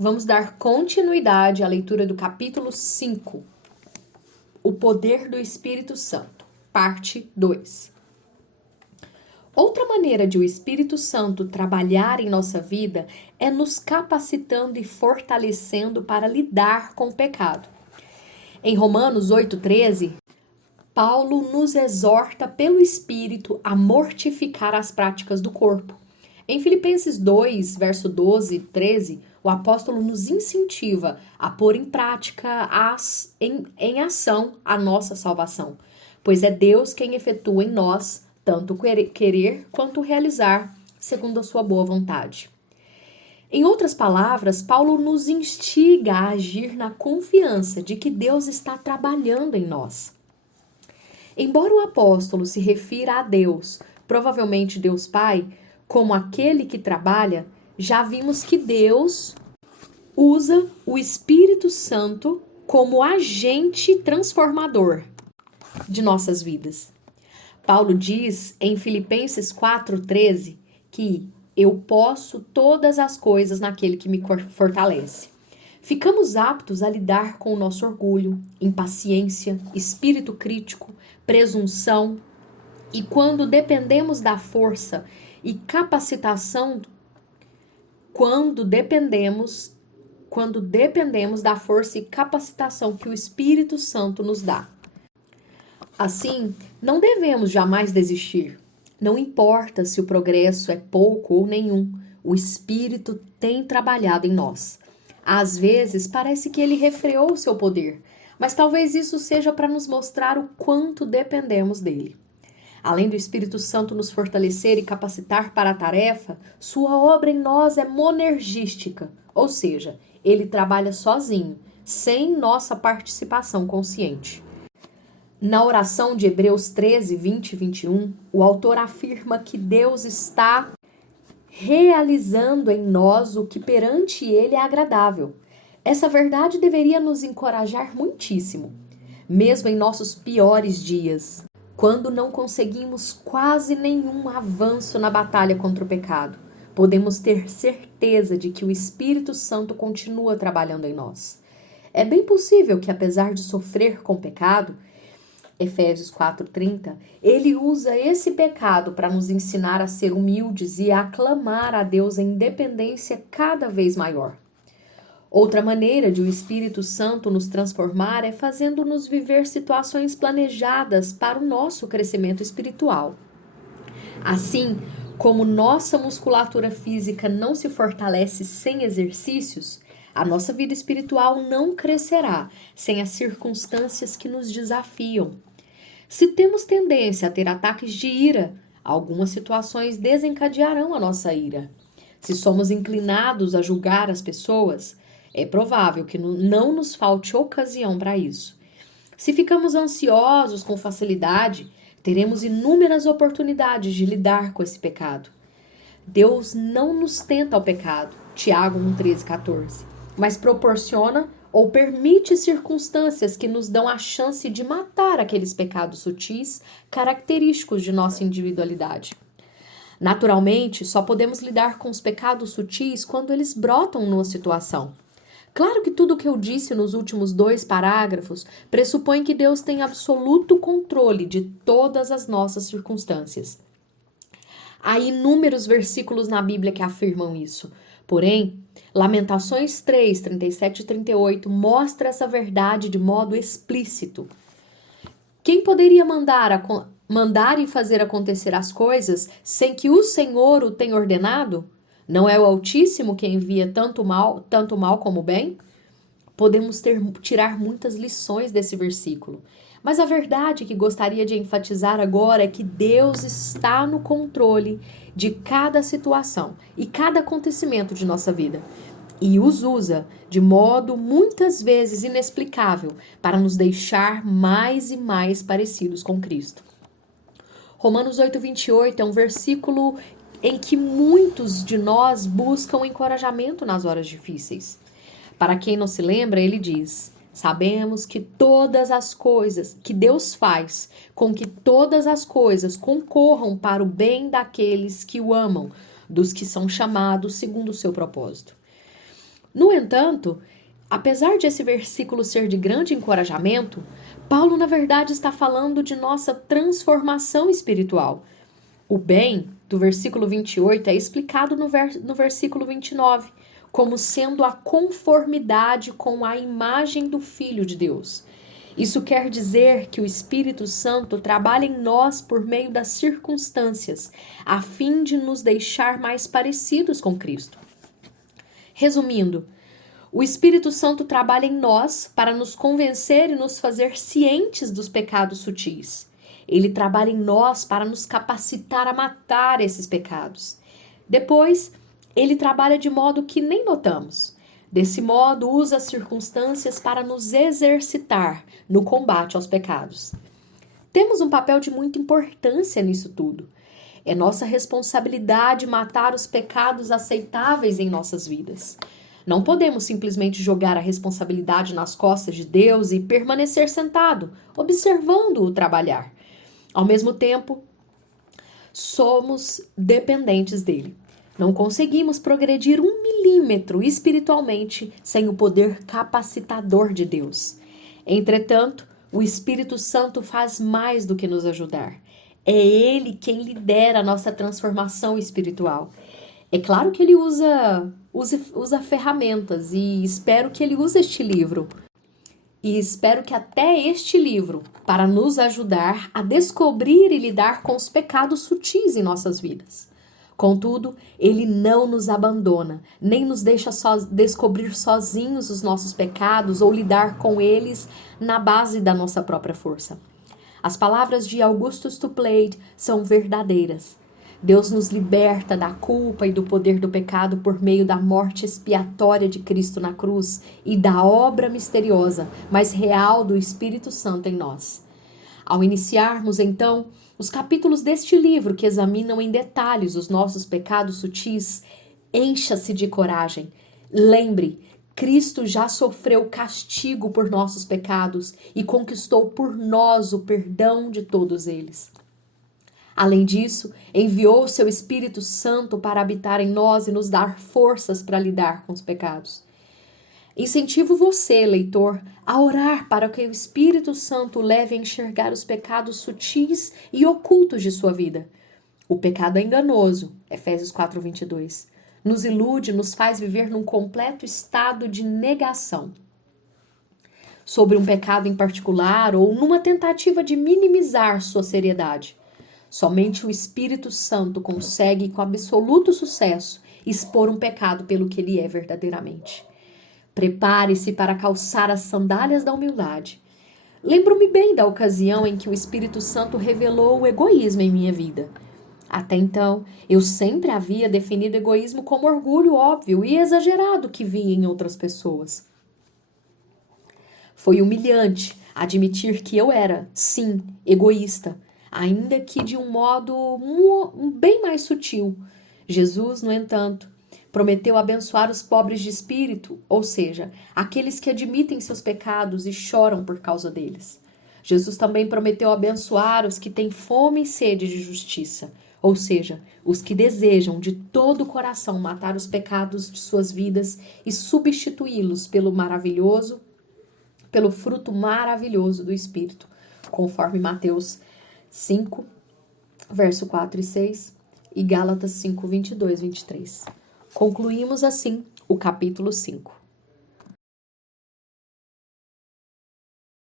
Vamos dar continuidade à leitura do capítulo 5, O Poder do Espírito Santo, parte 2. Outra maneira de o Espírito Santo trabalhar em nossa vida é nos capacitando e fortalecendo para lidar com o pecado. Em Romanos 8,13, Paulo nos exorta pelo Espírito a mortificar as práticas do corpo. Em Filipenses 2, verso 12 e 13, o apóstolo nos incentiva a pôr em prática, em ação, a nossa salvação, pois é Deus quem efetua em nós tanto querer quanto realizar, segundo a sua boa vontade. Em outras palavras, Paulo nos instiga a agir na confiança de que Deus está trabalhando em nós. Embora o apóstolo se refira a Deus, provavelmente Deus Pai, como aquele que trabalha, já vimos que Deus usa o Espírito Santo como agente transformador de nossas vidas. Paulo diz em Filipenses 4,13 que eu posso todas as coisas naquele que me fortalece. Ficamos aptos a lidar com o nosso orgulho, impaciência, espírito crítico, presunção, e quando dependemos da força e capacitação, quando dependemos da força e capacitação que o Espírito Santo nos dá. Assim, não devemos jamais desistir. Não importa se o progresso é pouco ou nenhum, o Espírito tem trabalhado em nós. Às vezes, parece que ele refreou o seu poder, mas talvez isso seja para nos mostrar o quanto dependemos dele. Além do Espírito Santo nos fortalecer e capacitar para a tarefa, sua obra em nós é monergística, ou seja, ele trabalha sozinho, sem nossa participação consciente. Na oração de Hebreus 13, 20 e 21, o autor afirma que Deus está realizando em nós o que perante ele é agradável. Essa verdade deveria nos encorajar muitíssimo, mesmo em nossos piores dias, quando não conseguimos quase nenhum avanço na batalha contra o pecado. Podemos ter certeza de que o Espírito Santo continua trabalhando em nós. É bem possível que, apesar de sofrer com o pecado, Efésios 4,30, ele usa esse pecado para nos ensinar a ser humildes e a clamar a Deus em dependência cada vez maior. Outra maneira de o Espírito Santo nos transformar é fazendo-nos viver situações planejadas para o nosso crescimento espiritual. Assim, como nossa musculatura física não se fortalece sem exercícios, a nossa vida espiritual não crescerá sem as circunstâncias que nos desafiam. Se temos tendência a ter ataques de ira, algumas situações desencadearão a nossa ira. Se somos inclinados a julgar as pessoas, é provável que não nos falte ocasião para isso. Se ficamos ansiosos com facilidade, teremos inúmeras oportunidades de lidar com esse pecado. Deus não nos tenta ao pecado, Tiago 1,13-14, mas proporciona ou permite circunstâncias que nos dão a chance de matar aqueles pecados sutis característicos de nossa individualidade. Naturalmente, só podemos lidar com os pecados sutis quando eles brotam numa situação. Claro que tudo o que eu disse nos últimos 2 parágrafos pressupõe que Deus tem absoluto controle de todas as nossas circunstâncias. Há inúmeros versículos na Bíblia que afirmam isso. Porém, Lamentações 3, 37 e 38 mostra essa verdade de modo explícito. Quem poderia mandar e fazer acontecer as coisas sem que o Senhor o tenha ordenado? Não é o Altíssimo que envia tanto mal como bem? Podemos tirar muitas lições desse versículo. Mas a verdade que gostaria de enfatizar agora é que Deus está no controle de cada situação e cada acontecimento de nossa vida. E os usa de modo muitas vezes inexplicável para nos deixar mais e mais parecidos com Cristo. Romanos 8,28 é um versículo em que muitos de nós buscam encorajamento nas horas difíceis. Para quem não se lembra, ele diz: sabemos que todas as coisas que Deus faz com que todas as coisas concorram para o bem daqueles que o amam, dos que são chamados segundo o seu propósito. No entanto, apesar de esse versículo ser de grande encorajamento, Paulo, na verdade, está falando de nossa transformação espiritual. O bem, do versículo 28, é explicado no versículo 29, como sendo a conformidade com a imagem do Filho de Deus. Isso quer dizer que o Espírito Santo trabalha em nós por meio das circunstâncias, a fim de nos deixar mais parecidos com Cristo. Resumindo, o Espírito Santo trabalha em nós para nos convencer e nos fazer cientes dos pecados sutis. Ele trabalha em nós para nos capacitar a matar esses pecados. Depois, ele trabalha de modo que nem notamos. Desse modo, usa as circunstâncias para nos exercitar no combate aos pecados. Temos um papel de muita importância nisso tudo. É nossa responsabilidade matar os pecados aceitáveis em nossas vidas. Não podemos simplesmente jogar a responsabilidade nas costas de Deus e permanecer sentado, observando-o trabalhar. Ao mesmo tempo, somos dependentes dele. Não conseguimos progredir 1 milímetro espiritualmente sem o poder capacitador de Deus. Entretanto, o Espírito Santo faz mais do que nos ajudar. É ele quem lidera a nossa transformação espiritual. É claro que ele usa ferramentas e espero que ele use este livro. E espero que até este livro, para nos ajudar a descobrir e lidar com os pecados sutis em nossas vidas. Contudo, ele não nos abandona, nem nos deixa descobrir sozinhos os nossos pecados ou lidar com eles na base da nossa própria força. As palavras de Augustus Toplade são verdadeiras. Deus nos liberta da culpa e do poder do pecado por meio da morte expiatória de Cristo na cruz e da obra misteriosa, mas real do Espírito Santo em nós. Ao iniciarmos, então, os capítulos deste livro que examinam em detalhes os nossos pecados sutis, encha-se de coragem. Lembre, Cristo já sofreu castigo por nossos pecados e conquistou por nós o perdão de todos eles. Além disso, enviou seu Espírito Santo para habitar em nós e nos dar forças para lidar com os pecados. Incentivo você, leitor, a orar para que o Espírito Santo leve a enxergar os pecados sutis e ocultos de sua vida. O pecado é enganoso, Efésios 4:22. Nos ilude, nos faz viver num completo estado de negação sobre um pecado em particular ou numa tentativa de minimizar sua seriedade. Somente o Espírito Santo consegue, com absoluto sucesso, expor um pecado pelo que ele é verdadeiramente. Prepare-se para calçar as sandálias da humildade. Lembro-me bem da ocasião em que o Espírito Santo revelou o egoísmo em minha vida. Até então, eu sempre havia definido egoísmo como orgulho óbvio e exagerado que via em outras pessoas. Foi humilhante admitir que eu era, sim, egoísta, ainda que de um modo bem mais sutil. Jesus, no entanto, prometeu abençoar os pobres de espírito, ou seja, aqueles que admitem seus pecados e choram por causa deles. Jesus também prometeu abençoar os que têm fome e sede de justiça, ou seja, os que desejam de todo o coração matar os pecados de suas vidas e substituí-los pelo fruto maravilhoso do Espírito, conforme Mateus 5, verso 4 e 6 e Gálatas 5, 22, 23. Concluímos assim o capítulo 5.